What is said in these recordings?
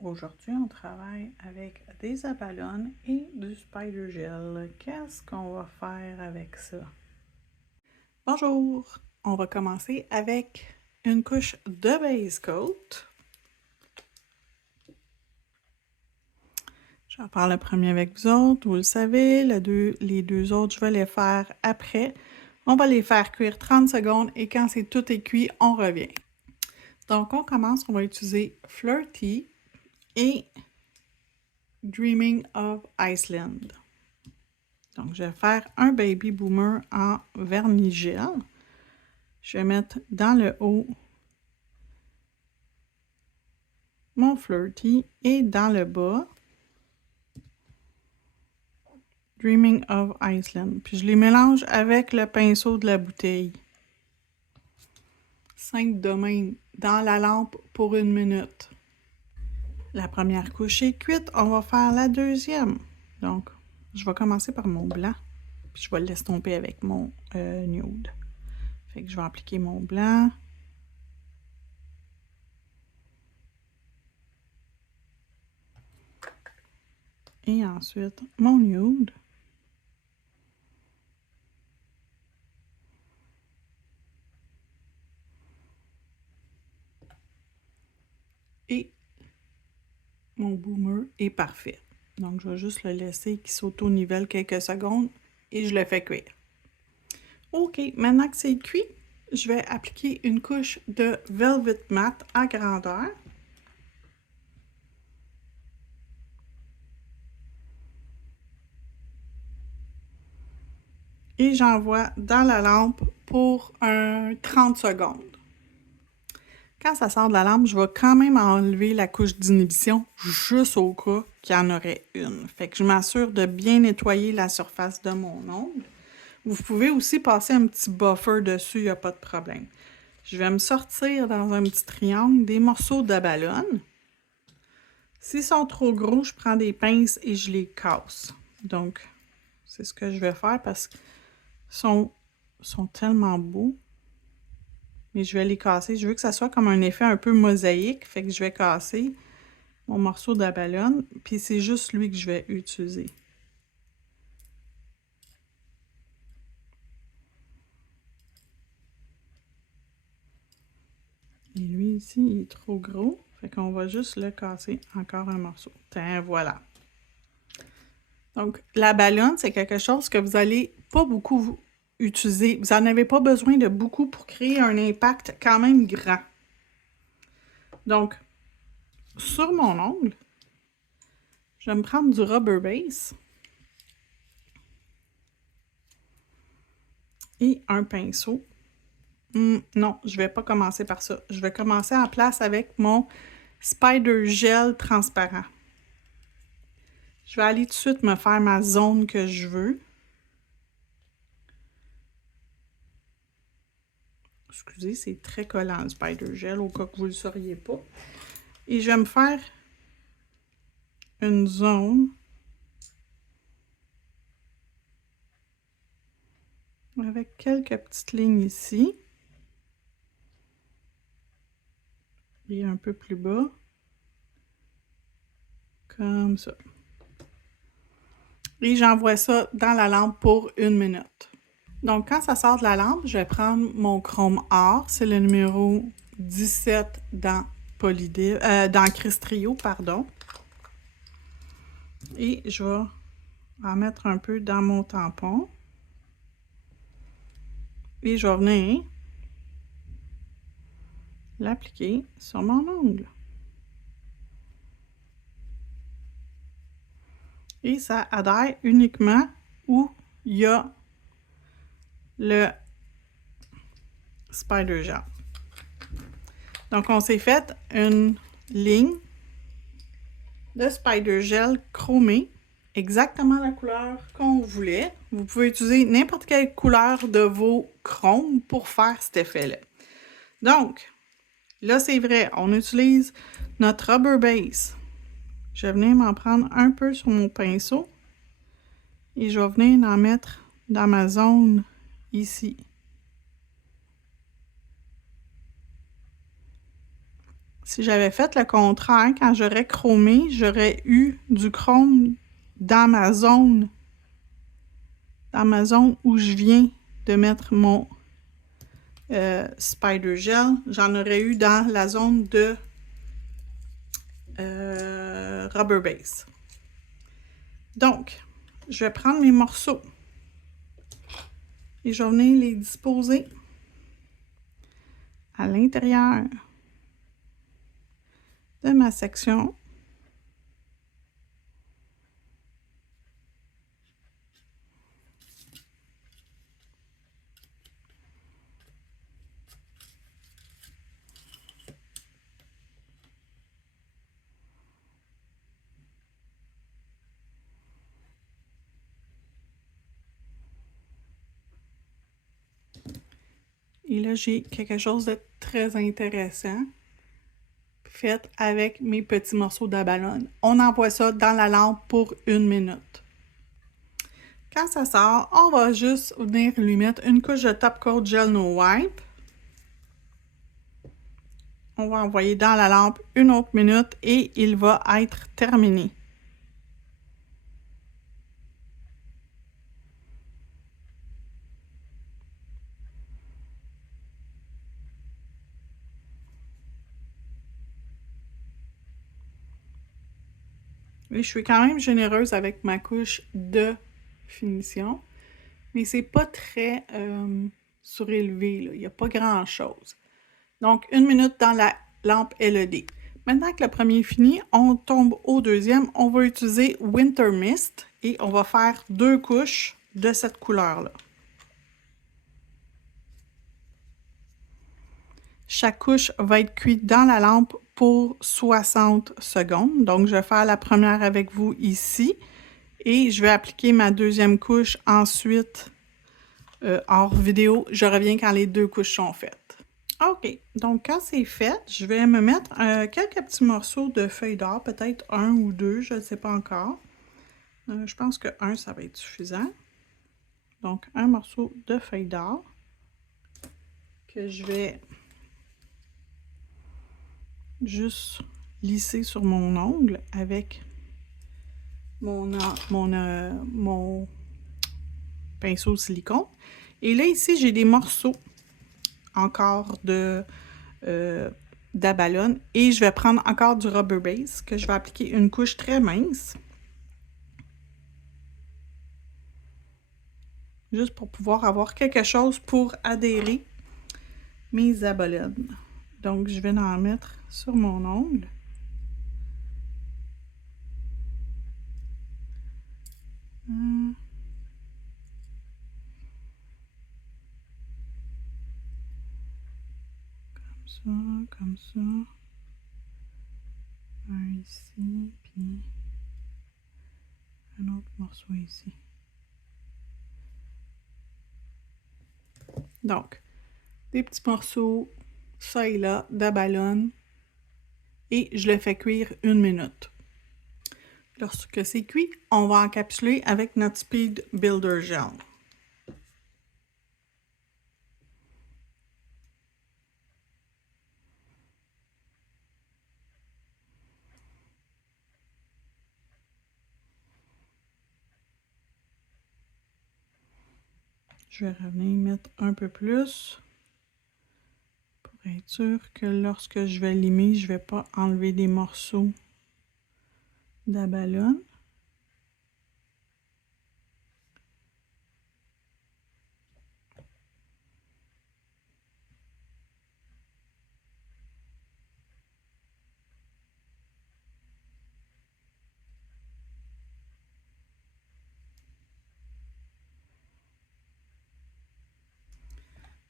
Aujourd'hui, on travaille avec des abalones et du Spider Gel. Qu'est-ce qu'on va faire avec ça? Bonjour! On va commencer avec une couche de base coat. Je vais faire le premier avec vous autres, vous le savez. Les deux autres, je vais les faire après. On va les faire cuire 30 secondes et quand c'est tout est cuit, on revient. Donc, on commence, on va utiliser Flirty et Dreaming of Iceland. Donc, je vais faire un Baby Boomer en vernis gel. Je vais mettre dans le haut mon Flirty et dans le bas Dreaming of Iceland. Puis je les mélange avec le pinceau de la bouteille. Simple de même, dans la lampe pour 1 minute. La première couche est cuite, on va faire la deuxième. Donc, je vais commencer par mon blanc. Puis je vais l'estomper avec mon nude. Fait que je vais appliquer mon blanc. Et ensuite, mon nude. Et mon boomer est parfait. Donc, je vais juste le laisser qu'il s'auto-nivelle quelques secondes et je le fais cuire. OK, maintenant que c'est cuit, je vais appliquer une couche de Velvet Matte à grandeur. Et j'envoie dans la lampe pour 30 secondes. Quand ça sort de la lampe, je vais quand même enlever la couche d'inhibition juste au cas qu'il y en aurait une. Fait que je m'assure de bien nettoyer la surface de mon ongle. Vous pouvez aussi passer un petit buffer dessus, il n'y a pas de problème. Je vais me sortir dans un petit triangle des morceaux d'abalone. S'ils sont trop gros, je prends des pinces et je les casse. Donc, c'est ce que je vais faire parce qu'ils sont tellement beaux. Mais je vais les casser. Je veux que ça soit comme un effet un peu mosaïque. Fait que je vais casser mon morceau d'abalone. Puis c'est juste lui que je vais utiliser. Et lui ici, il est trop gros. Fait qu'on va juste le casser encore un morceau. Tiens, voilà. Donc, la ballonne, c'est quelque chose que vous allez pas beaucoup utiliser. Vous n'en avez pas besoin de beaucoup pour créer un impact quand même grand. Donc, sur mon ongle, je vais me prendre du rubber base et un pinceau. Non, je vais pas commencer par ça. Je vais commencer en place avec mon Spider Gel transparent. Je vais aller tout de suite me faire ma zone que je veux. Excusez, c'est très collant le Spider Gel, au cas que vous ne le sauriez pas. Et je vais me faire une zone avec quelques petites lignes ici. Et un peu plus bas. Comme ça. Et j'envoie ça dans la lampe pour 1 minute. Donc, quand ça sort de la lampe, je vais prendre mon chrome or. C'est le numéro 17 dans dans Crystrio, pardon. Et je vais en mettre un peu dans mon tampon. Et je vais venir l'appliquer sur mon ongle. Et ça adhère uniquement où il y a le Spider Gel. Donc, on s'est fait une ligne de Spider Gel chromé, exactement la couleur qu'on voulait. Vous pouvez utiliser n'importe quelle couleur de vos chromes pour faire cet effet-là. Donc, là, c'est vrai, on utilise notre rubber base. Je vais venir m'en prendre un peu sur mon pinceau et je vais venir en mettre dans ma zone ici. Si j'avais fait le contraire, quand j'aurais chromé, j'aurais eu du chrome dans ma zone où je viens de mettre mon Spider Gel. J'en aurais eu dans la zone de Rubber Base. Donc, je vais prendre mes morceaux et je vais venir les disposer à l'intérieur de ma section. Et là, j'ai quelque chose de très intéressant fait avec mes petits morceaux d'abalone. On envoie ça dans la lampe pour 1 minute. Quand ça sort, on va juste venir lui mettre une couche de Top Coat Gel No Wipe. On va envoyer dans la lampe 1 autre minute et il va être terminé. Et je suis quand même généreuse avec ma couche de finition, mais c'est pas très surélevé, là. Il n'y a pas grand-chose. Donc, 1 minute dans la lampe LED. Maintenant que le premier est fini, on tombe au deuxième. On va utiliser Winter Mist et on va faire 2 couches de cette couleur-là. Chaque couche va être cuite dans la lampe pour 60 secondes. Donc, je vais faire la première avec vous ici et je vais appliquer ma deuxième couche ensuite hors vidéo. Je reviens quand les 2 couches sont faites. OK, donc quand c'est fait, je vais me mettre quelques petits morceaux de feuilles d'or, peut-être 1 ou 2, je ne sais pas encore. Je pense que 1, ça va être suffisant. Donc, un morceau de feuilles d'or que je vais juste lisser sur mon ongle avec mon pinceau silicone. Et là, ici, j'ai des morceaux encore d'abalone et je vais prendre encore du Rubber Base que je vais appliquer une couche très mince. Juste pour pouvoir avoir quelque chose pour adhérer mes abalones. Donc, je vais en mettre sur mon ongle. Comme ça. Un ici, puis un autre morceau ici. Donc, des petits morceaux, ça et là, d'abalone. Et je le fais cuire 1 minute. Lorsque c'est cuit, on va encapsuler avec notre Speed Builder Gel. Je vais revenir mettre un peu plus pour être sûr que lorsque je vais limer, je ne vais pas enlever des morceaux d'abalone.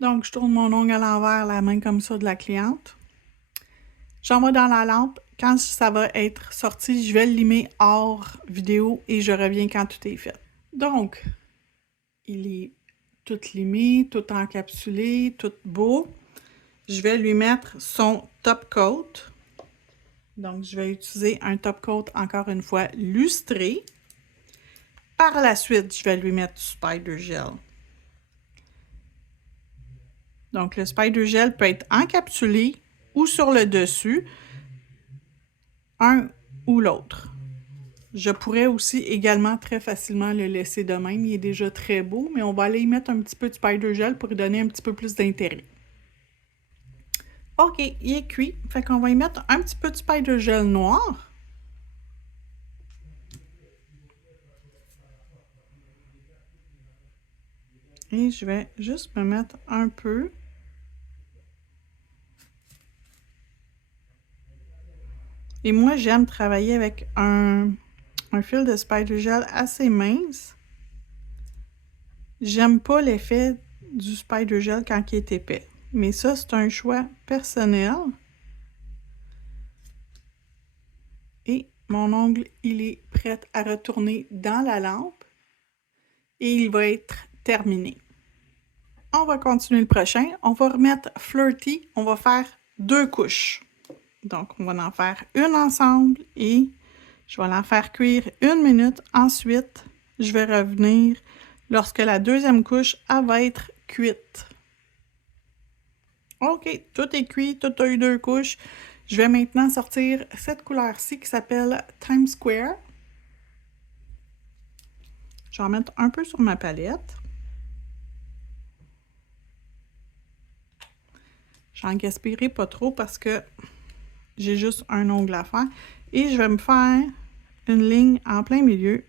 Donc, je tourne mon ongle à l'envers, la main comme ça de la cliente. J'envoie dans la lampe. Quand ça va être sorti, je vais le limer hors vidéo et je reviens quand tout est fait. Donc, il est tout limé, tout encapsulé, tout beau. Je vais lui mettre son top coat. Donc, je vais utiliser un top coat, encore une fois, lustré. Par la suite, je vais lui mettre du Spider Gel. Donc, le Spider Gel peut être encapsulé ou sur le dessus, un ou l'autre. Je pourrais aussi également très facilement le laisser de même. Il est déjà très beau, mais on va aller y mettre un petit peu de spider gel pour lui donner un petit peu plus d'intérêt. OK, il est cuit. Fait qu'on va y mettre un petit peu de spider gel noir. Et je vais juste me mettre un peu. Et moi, j'aime travailler avec un fil de spider gel assez mince. J'aime pas l'effet du spider gel quand il est épais. Mais ça, c'est un choix personnel. Et mon ongle, il est prêt à retourner dans la lampe. Et il va être terminé. On va continuer le prochain. On va remettre Flirty. On va faire 2 couches. Donc, on va en faire une ensemble et je vais l'en faire cuire 1 minute. Ensuite, je vais revenir lorsque la deuxième couche, elle va être cuite. OK, tout est cuit, tout a eu 2 couches. Je vais maintenant sortir cette couleur-ci qui s'appelle Times Square. Je vais en mettre un peu sur ma palette. J'en gaspillerai pas trop parce que j'ai juste un ongle à faire. Et je vais me faire une ligne en plein milieu.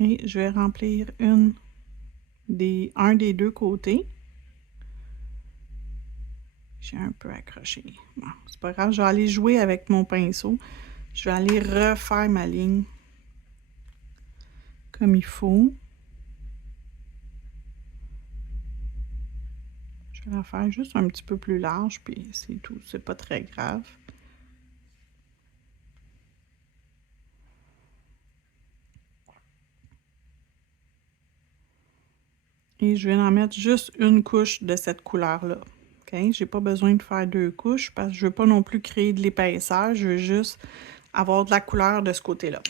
Et je vais remplir un des 2 côtés. J'ai un peu accroché. Bon, c'est pas grave, je vais aller jouer avec mon pinceau. Je vais aller refaire ma ligne comme il faut. Je vais la faire juste un petit peu plus large, puis c'est tout. C'est pas très grave. Et je vais en mettre juste une couche de cette couleur-là. OK? J'ai pas besoin de faire 2 couches parce que je veux pas non plus créer de l'épaisseur. Je veux juste avoir de la couleur de ce côté-là.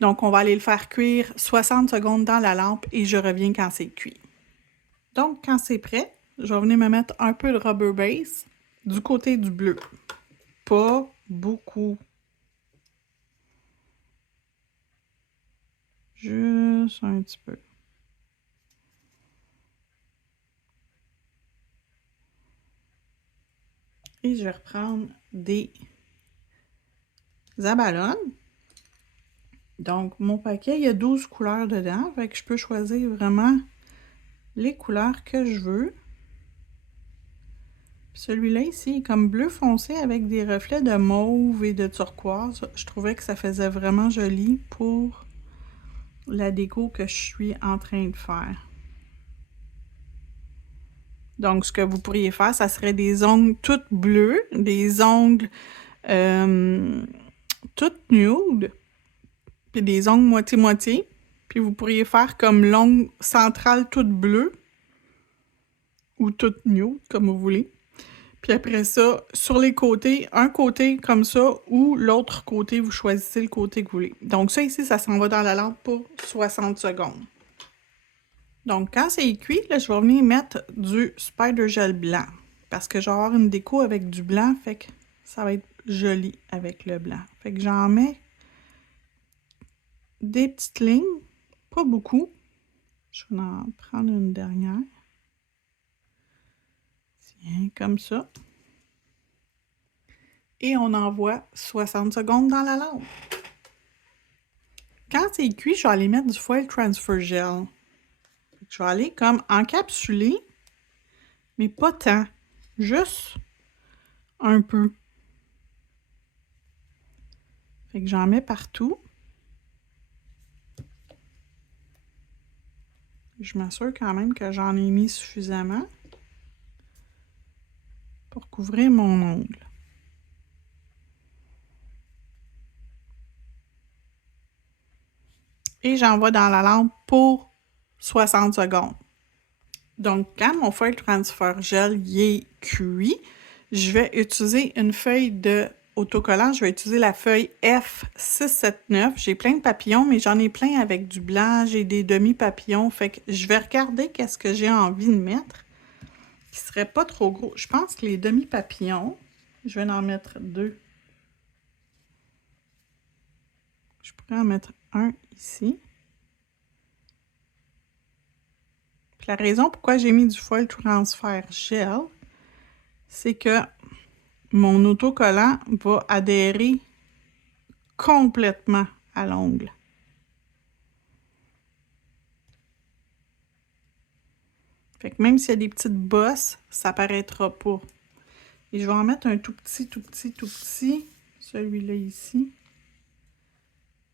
Donc, on va aller le faire cuire 60 secondes dans la lampe et je reviens quand c'est cuit. Donc, quand c'est prêt, je vais venir me mettre un peu de rubber base du côté du bleu. Pas beaucoup. Juste un petit peu. Et je vais reprendre des abalone. Donc, mon paquet, il y a 12 couleurs dedans. Fait que je peux choisir vraiment les couleurs que je veux. Celui-là ici est comme bleu foncé avec des reflets de mauve et de turquoise. Je trouvais que ça faisait vraiment joli pour la déco que je suis en train de faire. Donc, ce que vous pourriez faire, ça serait des ongles toutes bleus, des ongles toutes nude, puis des ongles moitié-moitié. Puis vous pourriez faire comme l'ongle central toute bleue ou toute nude, comme vous voulez. Puis après ça, sur les côtés, un côté comme ça ou l'autre côté, vous choisissez le côté que vous voulez. Donc ça ici, ça s'en va dans la lampe pour 60 secondes. Donc quand c'est cuit, là, je vais venir mettre du spider gel blanc. Parce que je vais avoir une déco avec du blanc, fait que ça va être joli avec le blanc. Fait que j'en mets des petites lignes, pas beaucoup. Je vais en prendre une dernière. Tiens, comme ça. Et on envoie 60 secondes dans la lampe. Quand c'est cuit, je vais aller mettre du foil transfer gel. Je vais aller comme encapsuler, mais pas tant. Juste un peu. Fait que j'en mets partout. Je m'assure quand même que j'en ai mis suffisamment pour couvrir mon ongle. Et j'envoie dans la lampe pour 60 secondes. Donc, quand mon foil transfer gel y est cuit, je vais utiliser une feuille de autocollant, je vais utiliser la feuille F679. J'ai plein de papillons, mais j'en ai plein avec du blanc, j'ai des demi-papillons. Fait que je vais regarder qu'est-ce que j'ai envie de mettre qui serait pas trop gros. Je pense que les demi-papillons, je vais en mettre 2. Je pourrais en mettre un ici. Puis la raison pourquoi j'ai mis du foil transfert gel, c'est que mon autocollant va adhérer complètement à l'ongle. Fait que même s'il y a des petites bosses, ça paraîtra pas. Et je vais en mettre un tout petit, tout petit, tout petit. Celui-là ici.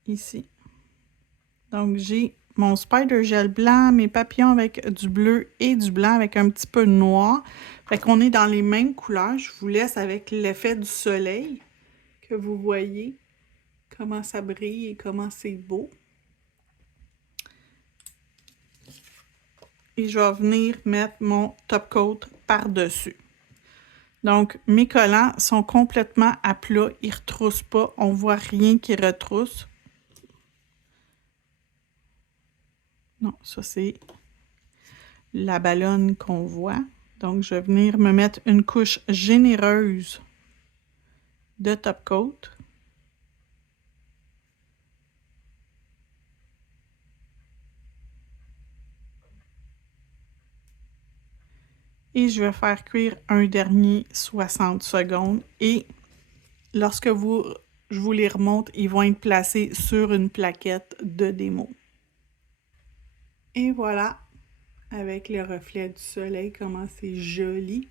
Ici. Donc, j'ai mon Spider Gel blanc, mes papillons avec du bleu et du blanc avec un petit peu de noir. Fait qu'on est dans les mêmes couleurs. Je vous laisse avec l'effet du soleil que vous voyez comment ça brille et comment c'est beau. Et je vais venir mettre mon top coat par-dessus. Donc, mes collants sont complètement à plat. Ils ne retroussent pas. On ne voit rien qui retrousse. Non, ça c'est la ballonne qu'on voit. Donc, je vais venir me mettre une couche généreuse de top coat. Et je vais faire cuire un dernier 60 secondes. Et lorsque je vous les remonte, ils vont être placés sur une plaquette de démo. Et voilà, avec le reflet du soleil, comment c'est joli.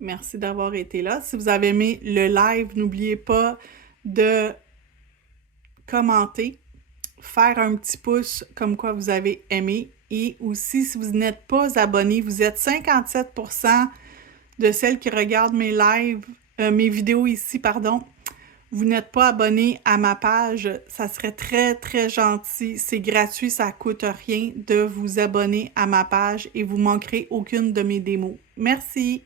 Merci d'avoir été là. Si vous avez aimé le live, n'oubliez pas de commenter, faire un petit pouce comme quoi vous avez aimé. Et aussi, si vous n'êtes pas abonné, vous êtes 57% de celles qui regardent mes lives, mes vidéos ici, pardon. Vous n'êtes pas abonné à ma page, ça serait très, très gentil. C'est gratuit, ça ne coûte rien de vous abonner à ma page et vous ne manquerez aucune de mes démos. Merci!